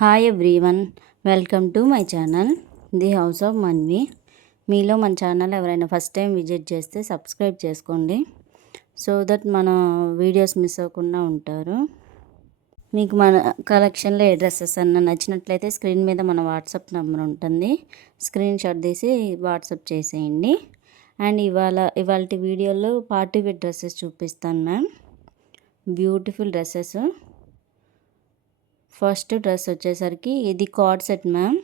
Hi everyone, welcome to my channel the house of Manvi. మీలో మన channel ఎవరైనా first time visit చేస్తే subscribe చేసుకోండి, సో దట్ మన వీడియోస్ మిస్ అవ్వకుండా ఉంటారు. మీకు మన కలెక్షన్లో ఏ డ్రెస్సెస్ అన్న నచ్చినట్లయితే స్క్రీన్ మీద మన వాట్సాప్ నెంబర్ ఉంటుంది, స్క్రీన్ షాట్ తీసి వాట్సాప్ చేసేయండి. అండ్ ఇవాళ వీడియోలో పార్టీ వేర్ డ్రెస్సెస్ చూపిస్తాను ma'am. Beautiful dresses. First dress వచ్చేసరికి ఇది కార్డ్ సెట్ మ్యామ్.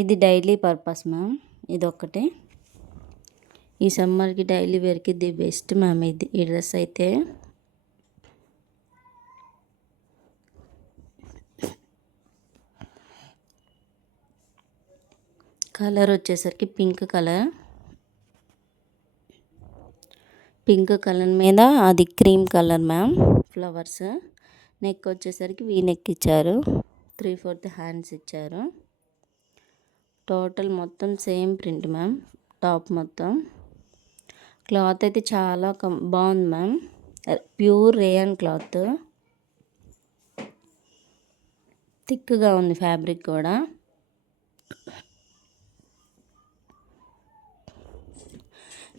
ఇది డైలీ పర్పస్ మ్యామ్. ఇది ఒక్కటే ఈ సమ్మర్కి డైలీ వేర్కి ది బెస్ట్ మ్యామ్. ఈ డ్రెస్ అయితే కలర్ వచ్చేసరికి పింక్ కలర్ మీద అది cream colour ma'am. Flowers. Neck వచ్చేసరికి వీ నెక్ ఇచ్చారు, 3/4 హ్యాండ్స్ ఇచ్చారు. టోటల్ మొత్తం సేమ్ ప్రింట్ మ్యామ్. టాప్ మొత్తం క్లాత్ అయితే చాలా బాగుంది మ్యామ్. ప్యూర్ రేయన్ క్లాత్, థిక్గా ఉంది ఫ్యాబ్రిక్ కూడా.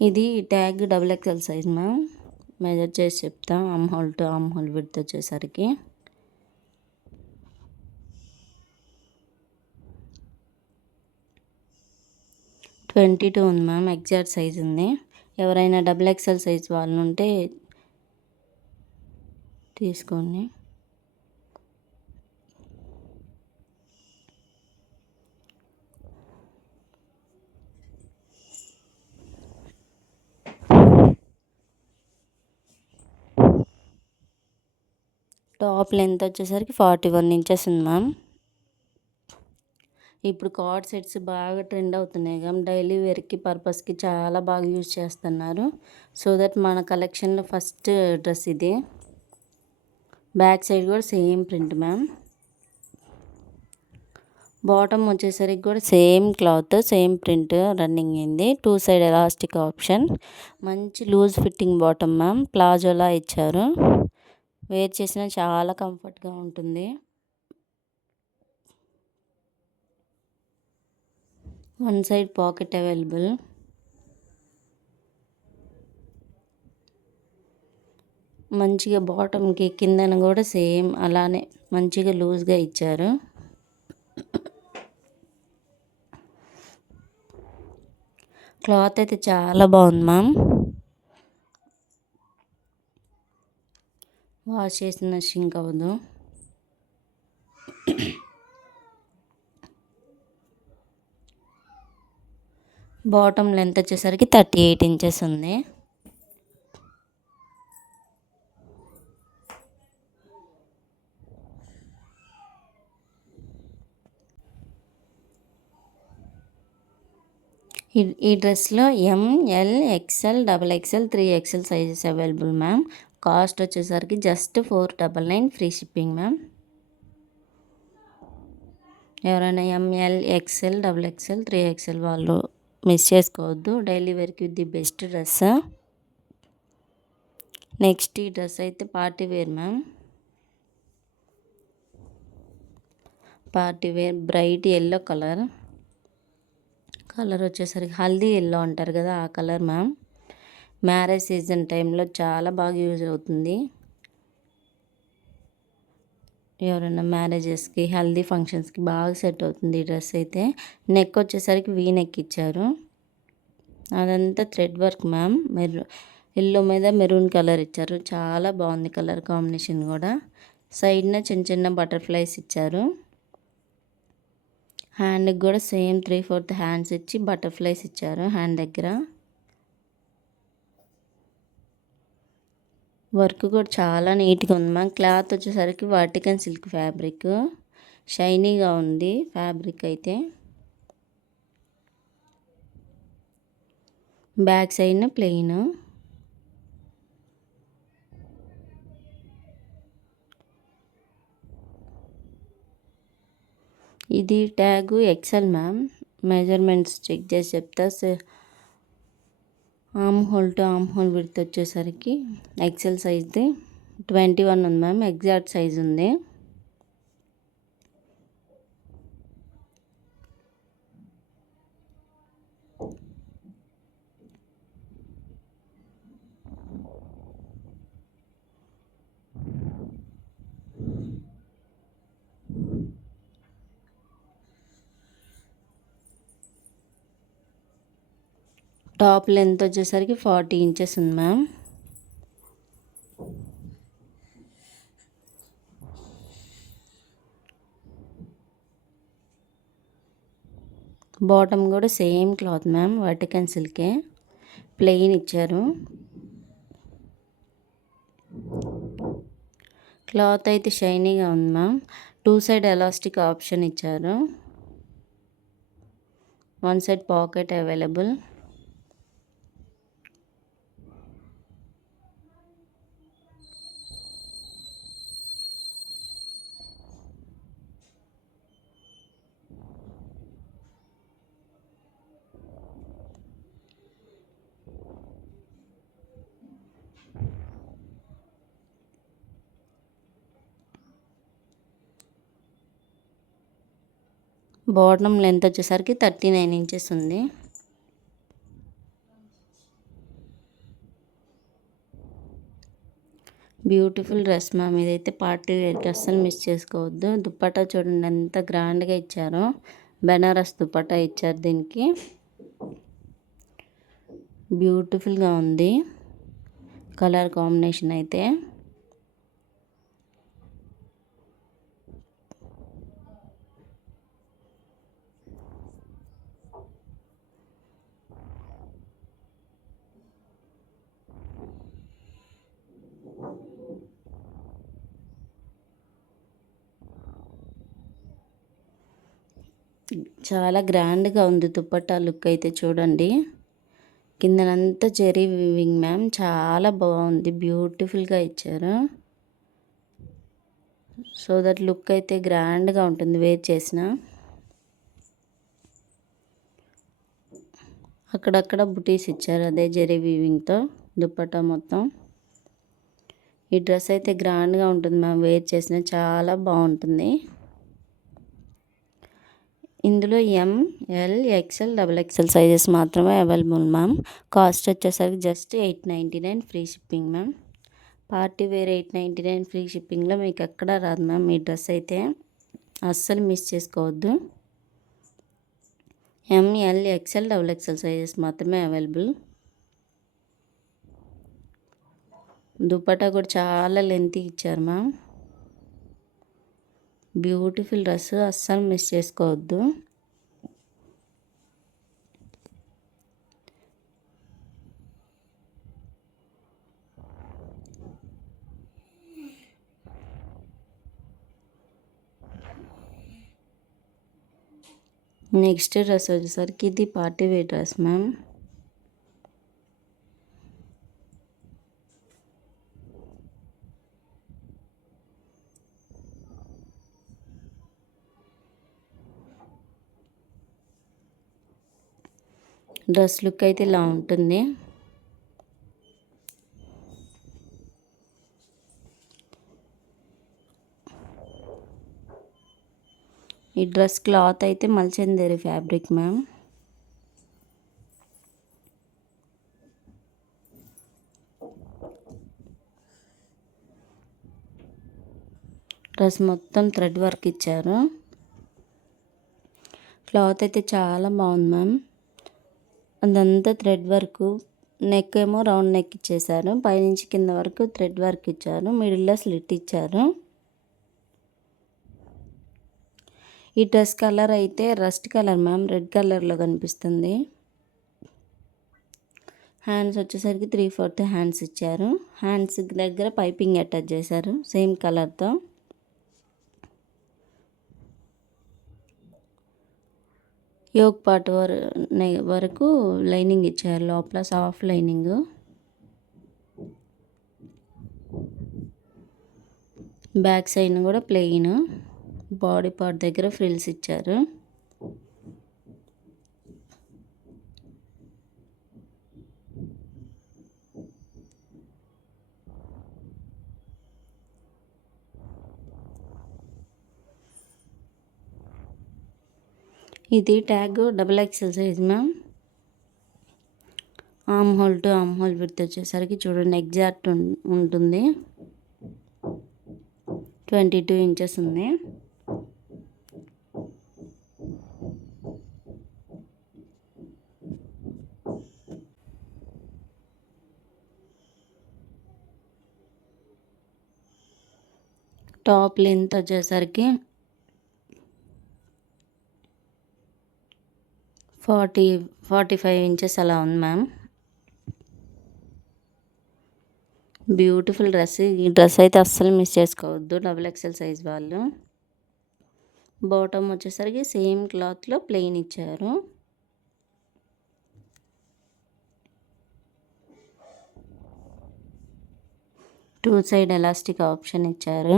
ఇది tag XXL size ma'am. Measure చేసి చెప్తాం. ఆమ్ హోల్ విడ్త్ వచ్చేసరికి 22 ఉంది మ్యామ్. ఎగ్జాక్ట్ సైజ్ ఉంది. ఎవరైనా XXL సైజ్ వాళ్ళు ఉంటే తీసుకోండి. టాప్ లెంత్ వచ్చేసరికి 41 ఇంచెస్ ఉంది మ్యామ్. ఇప్పుడు కార్డ్ సెట్స్ బాగా ట్రెండ్ అవుతున్నాయి కదా, డైలీ వేర్కి పర్పస్కి చాలా బాగా యూజ్ చేస్తున్నారు. సో దట్ మన కలెక్షన్లో ఫస్ట్ డ్రెస్ ఇది. బ్యాక్ సైడ్ కూడా సేమ్ ప్రింట్ మ్యామ్. బాటమ్ వచ్చేసరికి కూడా same cloth, same print running అయింది. 2 సైడ్ ఎలాస్టిక్ ఆప్షన్. మంచి లూజ్ ఫిట్టింగ్ బాటమ్ మ్యామ్. ప్లాజోలా ఇచ్చారు. వేర్ చేసినా చాలా కంఫర్ట్గా ఉంటుంది. One side pocket available. మంచిగా బాటమ్కి కిందన కూడా సేమ్ అలానే మంచిగా లూజ్గా ఇచ్చారు. క్లాత్ అయితే చాలా బాగుంది మ్యామ్. వాష్ చేసిన షింక్ అవ్వదు. బాటమ్ లెంత్ వచ్చేసరికి 38 ఇంచెస్ ఉంది. ఈ డ్రెస్లో ML XL XXL 3XL sizes available ma'am. Cost వచ్చేసరికి జస్ట్ 499 ఫ్రీ షిప్పింగ్ మ్యామ్. ఎవరైనా ML XL XXL 3XL వాళ్ళు మిస్ చేసుకోవద్దు. డైలీ వేర్కి ది బెస్ట్ డ్రెస్. నెక్స్ట్ ఈ డ్రెస్ అయితే party wear ma'am. Party wear bright yellow colour వచ్చేసరికి haldi yellow అంటారు కదా, ఆ కలర్ మ్యామ్. మ్యారేజ్ సీజన్ టైంలో చాలా బాగా యూజ్ అవుతుంది. ఎవరైనా మ్యారేజెస్కి, హల్దీ ఫంక్షన్స్కి బాగా సెట్ అవుతుంది ఈ డ్రెస్ అయితే. నెక్ వచ్చేసరికి వీ నెక్ ఇచ్చారు. అదంతా థ్రెడ్ వర్క్ మ్యామ్. ఎల్లో మీద మెరూన్ కలర్ ఇచ్చారు. చాలా బాగుంది కలర్ కాంబినేషన్ కూడా. సైడ్న చిన్న చిన్న బటర్ఫ్లైస్ ఇచ్చారు. హ్యాండ్కి కూడా సేమ్ 3/4 హ్యాండ్స్ ఇచ్చి బటర్ఫ్లైస్ ఇచ్చారు హ్యాండ్ దగ్గర. వర్క్ కూడా చాలా నీట్గా ఉంది మ్యామ్. క్లాత్ వచ్చేసరికి వర్టికన్ సిల్క్ ఫ్యాబ్రిక్. షైనీగా ఉంది ఫ్యాబ్రిక్ అయితే. బ్యాక్ సైడ్న ప్లెయిన్. ఇది tag XL ma'am. Measurements check చేసి చెప్తా. Arm hole to arm hole width వచ్చేసరికి XL సైజ్ది 21 ఉంది మ్యామ్. ఎగ్జాక్ట్ సైజ్ ఉంది. టాప్ లెంత్ వచ్చేసరికి 40 ఇంచెస్ ఉంది మ్యామ్. బాటమ్ కూడా సేమ్ క్లాత్ మ్యామ్, వర్టికన్ సిల్కే, ప్లెయిన్ ఇచ్చారు. క్లాత్ అయితే షైనీగా ఉంది మ్యామ్. 2 సైడ్ ఎలాస్టిక్ ఆప్షన్ ఇచ్చారు. 1 side pocket available. Bottom length వచ్చేసరికి 39 ఇంచెస్ ఉంది. Beautiful dress ma'am. ఇదైతే పార్టీ వేర్కి అస్సలు మిస్ చేసుకోవద్దు. దుప్పట్టా చూడండి ఎంత గ్రాండ్గా ఇచ్చారో. బెనారస్ దుప్పట్టా ఇచ్చారు దీనికి. బ్యూటిఫుల్గా ఉంది కలర్ కాంబినేషన్ అయితే. చాలా గ్రాండ్గా ఉంది దుప్పట్టా లుక్ అయితే చూడండి. కిందనంతా జెరీ వీవింగ్ మ్యామ్, చాలా బాగుంది, బ్యూటిఫుల్గా ఇచ్చారు. సో దట్ లుక్ అయితే గ్రాండ్గా ఉంటుంది వేర్ చేసిన. అక్కడక్కడ బుటీస్ ఇచ్చారు అదే జెరీ వీవింగ్తో దుప్పట్టా మొత్తం. ఈ డ్రెస్ అయితే గ్రాండ్గా ఉంటుంది మ్యామ్, వేర్ చేసిన చాలా బాగుంటుంది. ఇందులో ML XL XXL సైజెస్ మాత్రమే అవైలబుల్ మ్యామ్. కాస్ట్ వచ్చేసరికి just 899 free shipping ma'am. Party wear 899 free షిప్పింగ్లో మీకు ఎక్కడా రాదు మ్యామ్. ఈ డ్రెస్ అయితే అస్సలు మిస్ చేసుకోవద్దు. ML XL XXL సైజెస్ మాత్రమే అవైలబుల్. దుప్పట్టా కూడా చాలా లెంతీ ఇచ్చారు మ్యామ్. బ్యూటిఫుల్ డ్రెస్, అస్సలు మిస్ చేసుకోవద్దు. నెక్స్ట్ డ్రెస్ వచ్చేసరికి ఇది party wear dress ma'am. Dress look అయితే ఇలా ఉంటుంది. ఈ డ్రెస్ క్లాత్ అయితే మల్చందేరి ఫ్యాబ్రిక్ మ్యామ్. డ్రెస్ మొత్తం థ్రెడ్ వర్క్ ఇచ్చారు. క్లాత్ అయితే చాలా బాగుంది మ్యామ్. అదంతా థ్రెడ్ వర్క్. నెక్ ఏమో రౌండ్ నెక్ ఇచ్చేసారు. పైనుంచి కింద వరకు థ్రెడ్ వర్క్ ఇచ్చారు. మిడిల్లో స్లిట్ ఇచ్చారు. ఈ డ్రెస్ కలర్ అయితే రస్ట్ కలర్ మ్యామ్, రెడ్ కలర్లో కనిపిస్తుంది. హ్యాండ్స్ వచ్చేసరికి 3/4 హ్యాండ్స్ ఇచ్చారు. హ్యాండ్స్ దగ్గర పైపింగ్ అటాచ్ చేశారు సేమ్ కలర్తో. యోక్ పార్ట్ వరకు లైనింగ్ ఇచ్చారు, లోపల సాఫ్ట్ లైనింగ్. బ్యాక్ సైడ్ కూడా ప్లెయిన్. బాడీ పార్ట్ దగ్గర ఫ్రిల్స్ ఇచ్చారు. ఇది tag XXL size ma'am. Am hole to arm hole width వచ్చేసరికి చూడండి ఎగ్జాక్ట్ ఉంటుంది. 22 ఇంచెస్ ఉంది. టాప్ లెంత్ వచ్చేసరికి 45 ఇంచెస్ అలా ఉంది మ్యామ్. Beautiful dress. ఈ డ్రెస్ అయితే అస్సలు మిస్ చేసుకోవద్దు XXL సైజ్ వాళ్ళు. బాటమ్ వచ్చేసరికి సేమ్ క్లాత్లో ప్లెయిన్ ఇచ్చారు. టూ సైడ్ ఎలాస్టిక్ ఆప్షన్ ఇచ్చారు.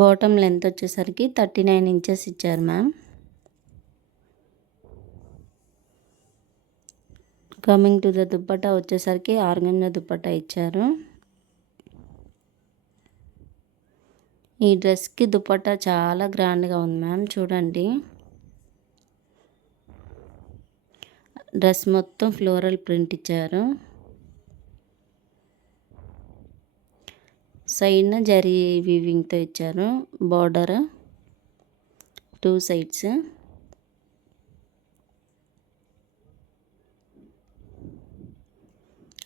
బాటమ్ లెంత్ వచ్చేసరికి 39 ఇంచెస్ ఇచ్చారు ma'am. Coming to the dupatta వచ్చేసరికి ఆర్గంజా దుప్పట్టా ఇచ్చారు. ఈ డ్రెస్కి దుప్పట్టా చాలా గ్రాండ్గా ఉంది మ్యామ్. చూడండి, డ్రెస్ మొత్తం ఫ్లోరల్ ప్రింట్ ఇచ్చారు. సైడ్న జరీ వీవింగ్తో ఇచ్చారు బార్డర్, టూ సైడ్స్.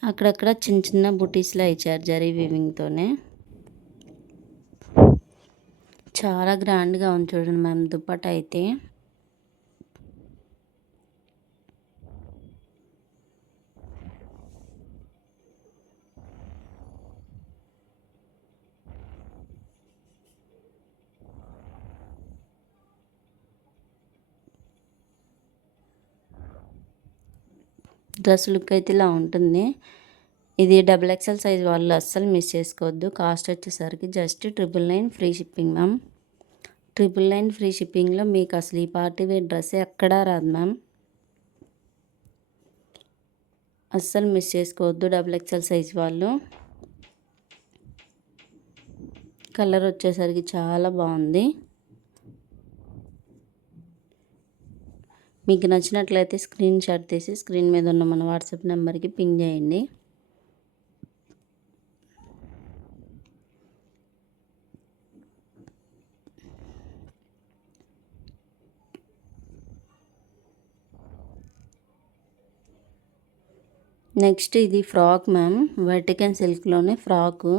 అక్కడక్కడ చిన్న చిన్న బుటీస్లా ఇచ్చారు జరీ వీవింగ్తోనే. చాలా గ్రాండ్గా ఉంది చూడండి మ్యామ్ దుప్పట్టా అయితే. డ్రెస్ లుక్ అయితే ఇలా ఉంటుంది. ఇది XXL సైజ్ వాళ్ళు అస్సలు మిస్ చేసుకోవద్దు. కాస్ట్ వచ్చేసరికి just 999 free shipping ma'am. 999 free షిప్పింగ్లో మీకు అసలు ఈ పార్టీ వేర్ డ్రెస్ ఎక్కడా రాదు మ్యామ్. అస్సలు మిస్ చేసుకోవద్దు XXL సైజ్ వాళ్ళు. కలర్ వచ్చేసరికి చాలా బాగుంది. మీకు నచ్చినట్లయితే స్క్రీన్ షాట్ తీసి స్క్రీన్ మీద ఉన్న మన వాట్సాప్ నెంబర్కి పింగ్ చేయండి. నెక్స్ట్ ఇది ఫ్రాక్ మ్యామ్. వర్టికన్ సిల్క్లోనే ఫ్రాకు.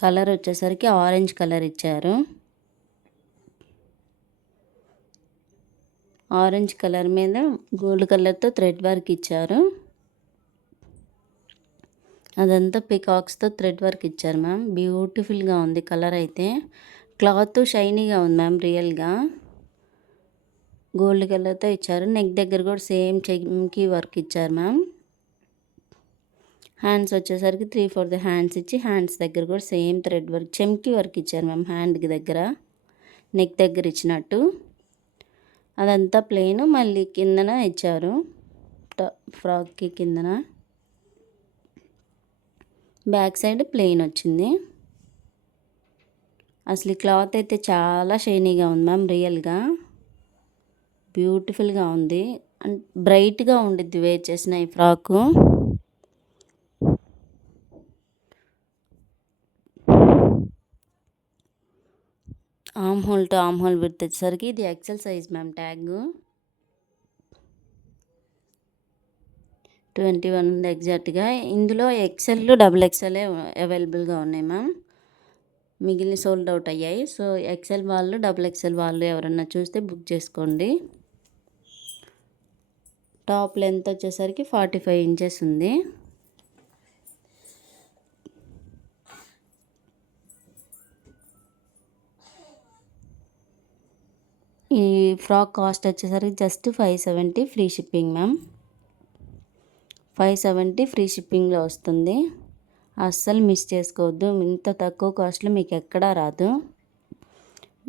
కలర్ వచ్చేసరికి ఆరెంజ్ కలర్ ఇచ్చారు. ఆరెంజ్ కలర్ మీద గోల్డ్ కలర్తో థ్రెడ్ వర్క్ ఇచ్చారు. అదంతా పికాక్స్తో థ్రెడ్ వర్క్ ఇచ్చారు మ్యామ్. బ్యూటిఫుల్గా ఉంది కలర్ అయితే. క్లాత్ షైనీగా ఉంది మ్యామ్. రియల్గా గోల్డ్ కలర్తో ఇచ్చారు. నెక్ దగ్గర కూడా సేమ్ చెమ్కీ వర్క్ ఇచ్చారు మ్యామ్. హ్యాండ్స్ వచ్చేసరికి 3/4 హ్యాండ్స్ ఇచ్చి హ్యాండ్స్ దగ్గర కూడా సేమ్ థ్రెడ్ వర్క్ చెమ్కీ వర్క్ ఇచ్చారు మ్యామ్. హ్యాండ్కి దగ్గర నెక్ దగ్గర ఇచ్చినట్టు. అదంతా ప్లెయిన్ మళ్ళీ కిందన ఇచ్చారు ఫ్రాక్కి కిందన. బ్యాక్ సైడ్ ప్లెయిన్ వచ్చింది. అసలు ఈ క్లాత్ అయితే చాలా షైనీగా ఉంది మ్యామ్. రియల్గా బ్యూటిఫుల్గా ఉంది అండ్ బ్రైట్గా ఉండిద్ది వేర్ చేసిన ఈ frock. Am hole to arm hole width వచ్చేసరికి ఇది XL సైజ్ మ్యామ్. ట్యాగ్ 21 ఉంది ఎగ్జాక్ట్గా. ఇందులో XL XXL అవైలబుల్గా ఉన్నాయి మ్యామ్. మిగిలిన సోల్డ్ అవుట్ అయ్యాయి. సో XL వాళ్ళు XXL వాళ్ళు ఎవరన్నా చూస్తే బుక్ చేసుకోండి. టాప్ లెంత్ వచ్చేసరికి 45 ఇంచెస్ ఉంది. ఈ ఫ్రాక్ కాస్ట్ వచ్చేసరికి just 570 free shipping ma'am. 570 free షిప్పింగ్లో వస్తుంది. అస్సలు మిస్ చేసుకోవద్దు. ఇంత తక్కువ కాస్ట్లో మీకు ఎక్కడా రాదు.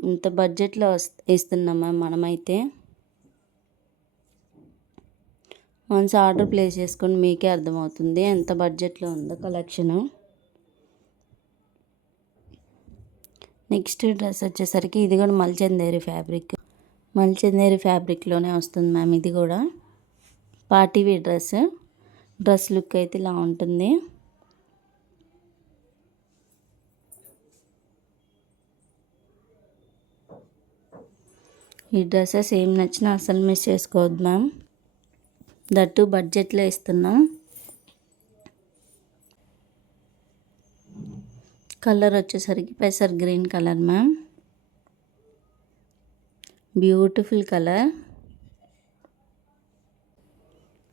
ఇంత బడ్జెట్లో ఇస్తున్నాం మ్యామ్ మనమైతే. వన్స్ ఆర్డర్ ప్లేస్ చేసుకొని మీకే అర్థమవుతుంది ఎంత బడ్జెట్లో ఉందో కలెక్షను. నెక్స్ట్ డ్రెస్ వచ్చేసరికి ఇది కూడా మల్చందేరి ఫ్యాబ్రిక్లోనే వస్తుంది మ్యామ్. ఇది కూడా పార్టీ వేర్ డ్రెస్ లుక్ అయితే ఇలా ఉంటుంది. ఈ డ్రెస్సెస్ ఏం నచ్చినా అసలు మిస్ చేసుకోవద్దు మ్యామ్. దట్టు బడ్జెట్లో ఇస్తున్నాం. కలర్ వచ్చేసరికి పెసర్ green colour ma'am. Beautiful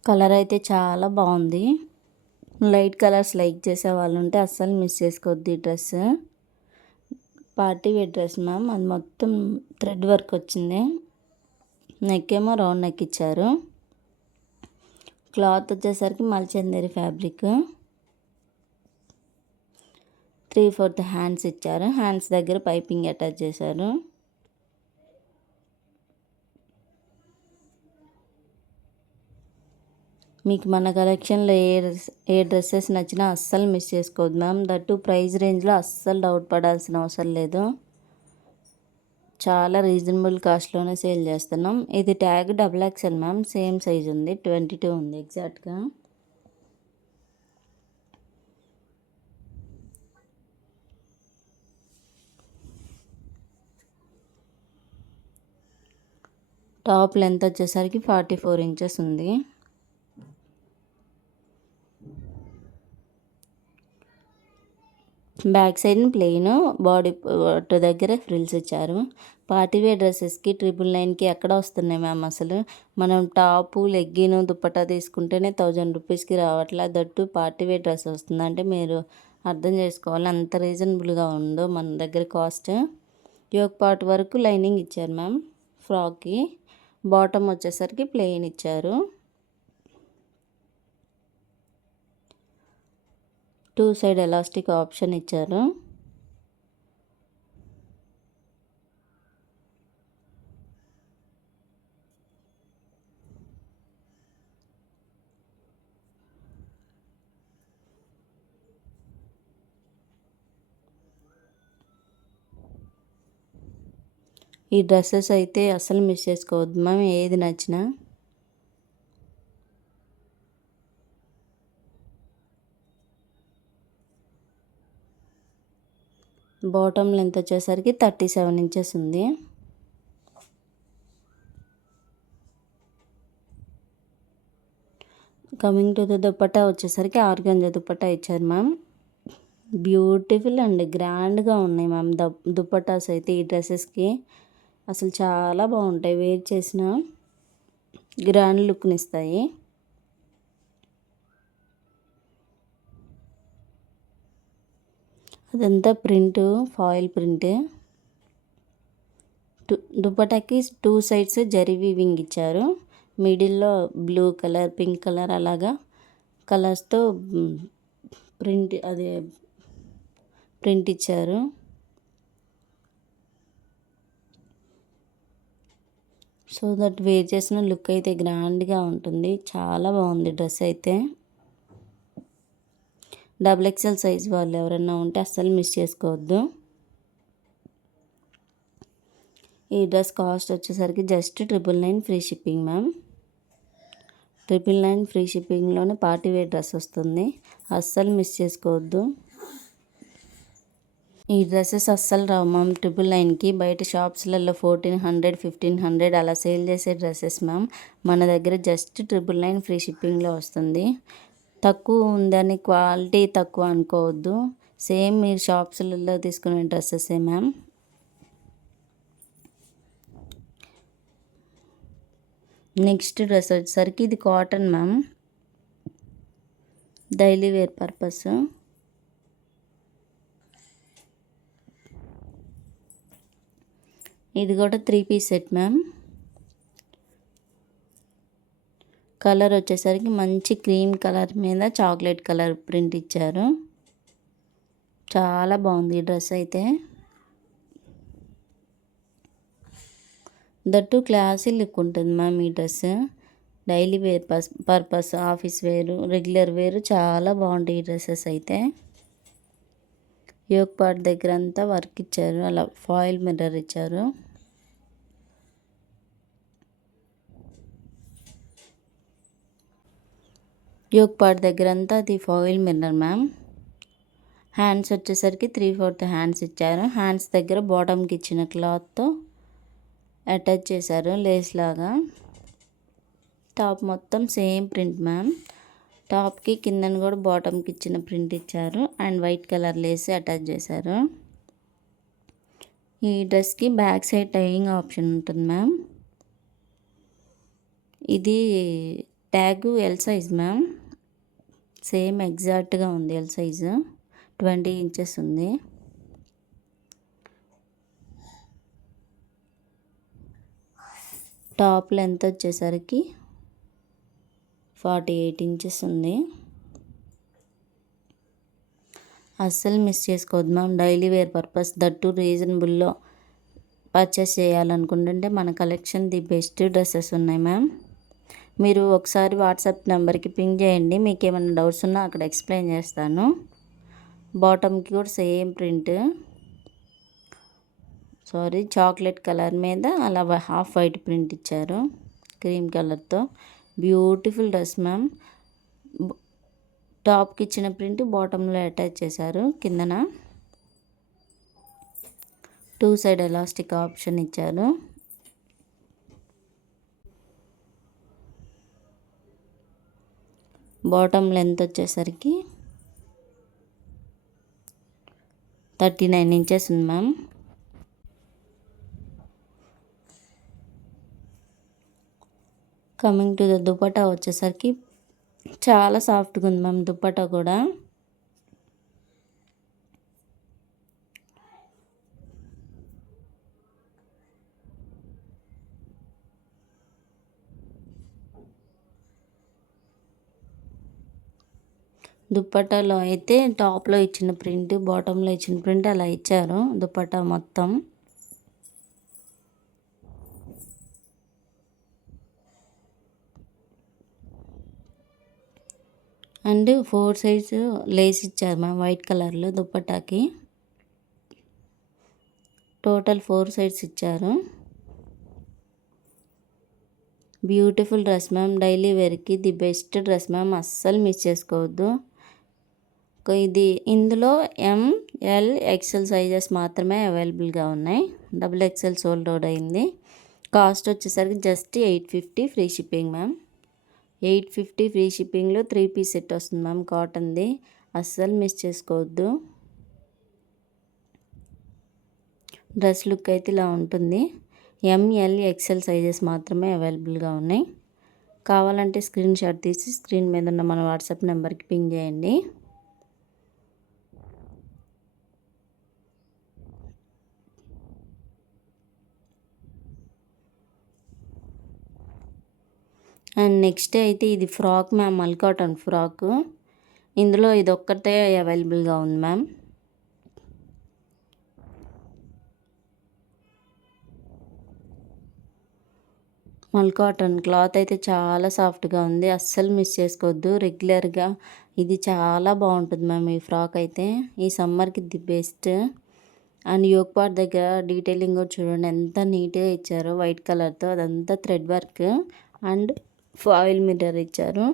colour అయితే చాలా బాగుంది. లైట్ కలర్స్ లైక్ చేసే వాళ్ళు ఉంటే అస్సలు మిస్ చేసుకోవద్దు ఈ dress. Party wear dress ma'am. అది మొత్తం థ్రెడ్ వర్క్ వచ్చింది. నెక్ ఏమో రౌండ్ నెక్ ఇచ్చారు. క్లాత్ వచ్చేసరికి మల్చందేరి ఫ్యాబ్రిక్. 3/4 హ్యాండ్స్ ఇచ్చారు. హ్యాండ్స్ దగ్గర పైపింగ్ అటాచ్ చేశారు. మీకు మన కలెక్షన్లో ఏ డ్రెస్సెస్ నచ్చినా అస్సలు మిస్ చేసుకోవద్దు మ్యామ్. దట్టు ప్రైస్ రేంజ్లో అస్సలు డౌట్ పడాల్సిన అవసరం లేదు. చాలా రీజనబుల్ కాస్ట్లోనే సేల్ చేస్తున్నాం. ఇది tag XXL ma'am. Same size ఉంది, 22 ఉంది ఎగ్జాక్ట్గా. టాప్ లెంత్ వచ్చేసరికి 44 ఇంచెస్ ఉంది. బ్యాక్ సైడ్ ప్లెయిన్, బాడీ దగ్గర ఫ్రిల్స్ ఇచ్చారు. పార్టీవేర్ డ్రెస్సెస్కి 999కి ఎక్కడ వస్తున్నాయి మ్యామ్ అసలు. మనం టాపు లెగ్గిన్ దుప్పటా తీసుకుంటేనే 1000 రూపీస్కి రావట్లే. దట్టు పార్టీవేర్ డ్రెస్ వస్తుందంటే మీరు అర్థం చేసుకోవాలి అంత రీజనబుల్గా ఉందో మన దగ్గర కాస్ట్. యోక్ పార్ట్ వరకు లైనింగ్ ఇచ్చారు మ్యామ్ ఫ్రాక్కి. బాటమ్ వచ్చేసరికి ప్లెయిన్ ఇచ్చారు. 2 సైడ్ ఎలాస్టిక్ ఆప్షన్ ఇచ్చారు. ఈ డ్రెస్సెస్ అయితే అసలు మిస్ చేసుకోవద్దు మ్యామ్. ఏది నచ్చినా బాటమ్ లెంత్ వచ్చేసరికి 37 ఇంచెస్ ఉంది. కమింగ్ టు ద దుపట్టా వచ్చేసరికి ఆర్గంజా దుపట్టా ఇచ్చారు మ్యామ్. బ్యూటిఫుల్ అండ్ గ్రాండ్గా ఉన్నాయి మ్యామ్ దుపట్టాస్ అయితే. ఈ డ్రెస్సెస్కి అసలు చాలా బాగుంటాయి. వేర్ చేసిన గ్రాండ్ లుక్ని ఇస్తాయి. అదంతా ఫాయిల్ ప్రింట్. దుపటాకి 2 సైడ్స్ జరీ వీవింగ్ ఇచ్చారు. మిడిల్లో బ్లూ కలర్, పింక్ కలర్ అలాగా కలర్స్తో ప్రింట్ ఇచ్చారు. సో దట్ వేర్ చేసిన లుక్ అయితే గ్రాండ్గా ఉంటుంది. చాలా బాగుంది డ్రెస్ అయితే. XXL సైజ్ వాళ్ళు ఎవరన్నా ఉంటే అస్సలు మిస్ చేసుకోవద్దు. ఈ డ్రెస్ కాస్ట్ వచ్చేసరికి just 999 free shipping ma'am. 999 free షిప్పింగ్లోనే పార్టీ వేర్ డ్రెస్ వస్తుంది. అస్సలు మిస్ చేసుకోవద్దు. ఈ డ్రెస్సెస్ అస్సలు రావు మ్యామ్ 999కి. బయట షాప్స్లలో 1400, 1500 అలా సేల్ చేసే డ్రెస్సెస్ మ్యామ్. మన దగ్గర జస్ట్ 999 ఫ్రీ షిప్పింగ్లో వస్తుంది. తక్కువ ఉందని క్వాలిటీ తక్కువ అనుకోవద్దు. సేమ్ మీరు షాప్స్లలో తీసుకునే డ్రెస్సెసే మ్యామ్. నెక్స్ట్ డ్రెస్ వచ్చేసరికి ఇది cotton ma'am. Daily wear purpose. ఇది కూడా 3 పీస్ సెట్ మ్యామ్. కలర్ వచ్చేసరికి మంచి క్రీమ్ కలర్ మీద చాక్లెట్ కలర్ ప్రింట్ ఇచ్చారు. చాలా బాగుంది ఈ డ్రెస్ అయితే. దట్టు క్లాసీ లుక్ ఉంటుంది మ్యామ్ ఈ dress. Daily wear purpose, office wear, regular wear చాలా బాగుంటాయి ఈ డ్రెస్సెస్ అయితే. యోక్ పార్ట్ దగ్గర అంతా వర్క్ ఇచ్చారు, అలా ఫాయిల్ మిర్రర్ ఇచ్చారు. యోక్ పార్ట్ దగ్గర అంతా అది ఫాయిల్ మిర్రర్ మ్యామ్. హ్యాండ్స్ వచ్చేసరికి 3/4 హ్యాండ్స్ ఇచ్చారు. హ్యాండ్స్ దగ్గర బాటమ్కి ఇచ్చిన క్లాత్తో అటాచ్ చేశారు లేస్ లాగా. టాప్ మొత్తం సేమ్ ప్రింట్ మ్యామ్. టాప్కి కిందన కూడా బాటమ్కి ఇచ్చిన ప్రింట్ ఇచ్చారు అండ్ వైట్ కలర్ లేసి అటాచ్ చేశారు. ఈ డ్రెస్కి బ్యాక్ సైడ్ టైయింగ్ ఆప్షన్ ఉంటుంది మ్యామ్. ఇది tag L size ma'am. Same ఎగ్జాక్ట్గా ఉంది ఎల్ సైజు. 20 ఇంచెస్ ఉంది. టాప్ లెంత్ వచ్చేసరికి 48 ఇంచెస్ ఉంది. అస్సలు మిస్ చేసుకోవద్దు ma'am. Daily wear purpose that రీజనబుల్లో పర్చేస్ చేయాలనుకుంటుంటే మన కలెక్షన్ ది బెస్ట్ డ్రెస్సెస్ ఉన్నాయి మ్యామ్. మీరు ఒకసారి వాట్సాప్ నెంబర్కి పింగ్ చేయండి, మీకు ఏమైనా డౌట్స్ ఉన్నా అక్కడ ఎక్స్ప్లెయిన్ చేస్తాను. బాటమ్కి కూడా సేమ్ ప్రింట్, చాక్లెట్ కలర్ మీద అలా హాఫ్ వైట్ ప్రింట్ ఇచ్చారు క్రీమ్ కలర్తో. Beautiful dress ma'am. టాప్కి ఇచ్చిన ప్రింట్ బాటంలో అటాచ్ చేశారు. కిందన 2 సైడ్ ఎలాస్టిక్ ఆప్షన్ ఇచ్చారు. బాటమ్ లెంత్ వచ్చేసరికి 39 ఇంచెస్ ఉంది ma'am. Coming to the dupatta వచ్చేసరికి చాలా సాఫ్ట్గా ఉంది మ్యామ్ దుపట్టా కూడా. దుపట్టాలో అయితే టాప్లో ఇచ్చిన ప్రింట్, బాటంలో ఇచ్చిన ప్రింట్ అలా ఇచ్చారు దుపట్టా మొత్తం. అండ్ 4 సైడ్స్ లేస్ ఇచ్చారు మ్యామ్ వైట్ కలర్లో దుపట్టాకి. టోటల్ 4 సైడ్స్ ఇచ్చారు. Beautiful dress ma'am. డైలీ వేర్కి ది బెస్ట్ డ్రెస్ మ్యామ్. అస్సలు మిస్ చేసుకోవద్దు. ఇందులో ML XL సైజెస్ మాత్రమే అవైలబుల్గా ఉన్నాయి. XXL సోల్డ్ అవుట్ అయింది. కాస్ట్ వచ్చేసరికి just 850 free shipping ma'am. 850 free షిప్పింగ్లో 3 పీస్ సెట్ వస్తుంది మ్యామ్ కాటన్ది. అస్సలు మిస్ చేసుకోవద్దు. డ్రెస్ లుక్ అయితే ఇలా ఉంటుంది. ML XL సైజెస్ మాత్రమే అవైలబుల్గా ఉన్నాయి. కావాలంటే స్క్రీన్ షాట్ తీసి స్క్రీన్ మీద ఉన్న మన వాట్సాప్ నెంబర్కి పింగ్ చేయండి. అండ్ నెక్స్ట్ అయితే ఇది ఫ్రాక్ మ్యామ్, మల్ కాటన్ ఫ్రాక్. ఇందులో ఇది ఒక్కటే అవైలబుల్గా ఉంది మ్యామ్. మల్ కాటన్ క్లాత్ అయితే చాలా సాఫ్ట్గా ఉంది. అస్సలు మిస్ చేసుకోవద్దు. రెగ్యులర్గా ఇది చాలా బాగుంటుంది మ్యామ్ ఈ ఫ్రాక్ అయితే. ఈ సమ్మర్కి the best. And yoke part దగ్గర డీటెయిలింగ్ కూడా చూడండి ఎంత నీట్గా ఇచ్చారో వైట్ కలర్తో. అదంతా thread work and foil mirror ఇచ్చారు.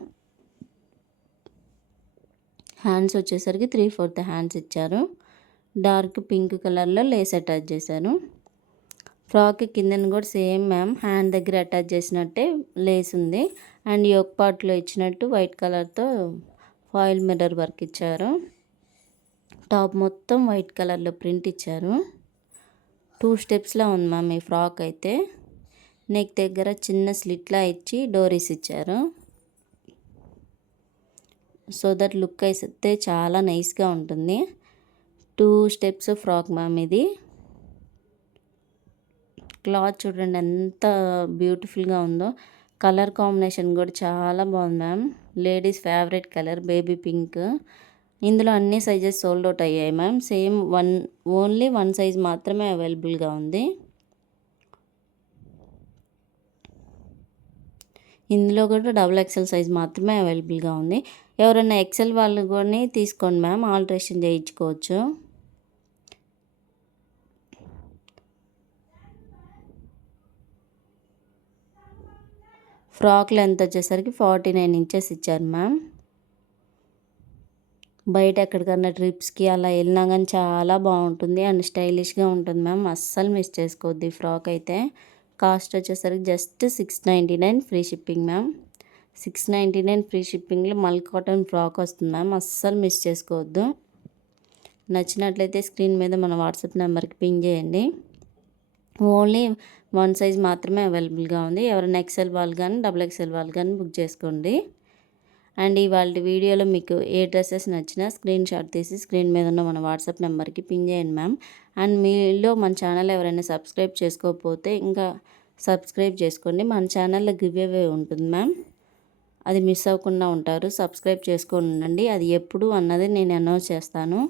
హ్యాండ్స్ వచ్చేసరికి 3/4 హ్యాండ్స్ ఇచ్చారు. డార్క్ పింక్ కలర్లో లేస్ అటాచ్ చేశారు. ఫ్రాక్ కిందన కూడా సేమ్ మ్యామ్ హ్యాండ్ దగ్గర అటాచ్ చేసినట్టే లేస్ ఉంది. అండ్ యోక్ పార్ట్లో ఇచ్చినట్టు వైట్ కలర్తో ఫాయిల్ మిర్రర్ వర్క్ ఇచ్చారు. టాప్ మొత్తం వైట్ కలర్లో ప్రింట్ ఇచ్చారు. 2 స్టెప్స్లో ఉంది మ్యామ్ ఈ ఫ్రాక్ అయితే. నెక్ దగ్గర చిన్న స్లిట్లా ఇచ్చి డోరీస్ ఇచ్చారు. సో దట్ లుక్ అయితే చాలా నైస్గా ఉంటుంది. 2 స్టెప్స్ ఫ్రాక్ మ్యామ్ ఇది. క్లాత్ చూడండి ఎంత బ్యూటిఫుల్గా ఉందో. కలర్ కాంబినేషన్ కూడా చాలా బాగుంది ma'am. Ladies favourite colour baby pink. ఇందులో అన్ని సైజెస్ సోల్డ్ అవుట్ అయ్యాయి మ్యామ్. సేమ్ ఓన్లీ 1 సైజ్ మాత్రమే అవైలబుల్గా ఉంది. ఇందులో కూడా XXL సైజ్ మాత్రమే అవైలబుల్గా ఉంది. ఎవరైనా XL వాళ్ళు కూడా తీసుకోండి మ్యామ్, ఆల్ట్రేషన్ చేయించుకోవచ్చు. ఫ్రాక్ లెంత్ వచ్చేసరికి 49 ఇంచెస్ ఇచ్చారు మ్యామ్. బయట ఎక్కడికన్నా ట్రిప్స్కి అలా వెళ్ళినా కానీ చాలా బాగుంటుంది అండ్ స్టైలిష్గా ఉంటుంది మ్యామ్. అస్సలు మిస్ చేసుకోవద్దు ఈ ఫ్రాక్ అయితే. కాస్ట్ వచ్చేసరికి just 699 free shipping ma'am. 699 free షిప్పింగ్లో మల్ కాటన్ ఫ్రాక్ వస్తుంది మ్యామ్. అస్సలు మిస్ చేసుకోవద్దు. నచ్చినట్లయితే స్క్రీన్ మీద మన వాట్సాప్ నెంబర్కి పింగ్ చేయండి. ఓన్లీ 1 సైజ్ మాత్రమే అవైలబుల్గా ఉంది. ఎవరైనా ఎక్సెల్ వాళ్ళు కానీ XXL వాళ్ళు కానీ బుక్ చేసుకోండి. అండ్ ఇవాళ వీడియోలో మీకు ఏ డ్రెస్సెస్ నచ్చినా స్క్రీన్ షాట్ తీసి స్క్రీన్ మీద ఉన్న మన వాట్సాప్ నెంబర్కి పింగ్ చేయండి మ్యామ్. అండ్ మీలో మన ఛానల్ ఎవరైనా సబ్స్క్రైబ్ చేసుకోకపోతే ఇంకా సబ్స్క్రైబ్ చేసుకోండి. మన ఛానల్లో గివ్ అవే ఉంటుంది మ్యామ్. అది మిస్ అవ్వకుండా ఉంటారు. సబ్స్క్రైబ్ చేసుకొని ఉండండి. అది ఎప్పుడు అన్నది నేను అనౌన్స్ చేస్తాను.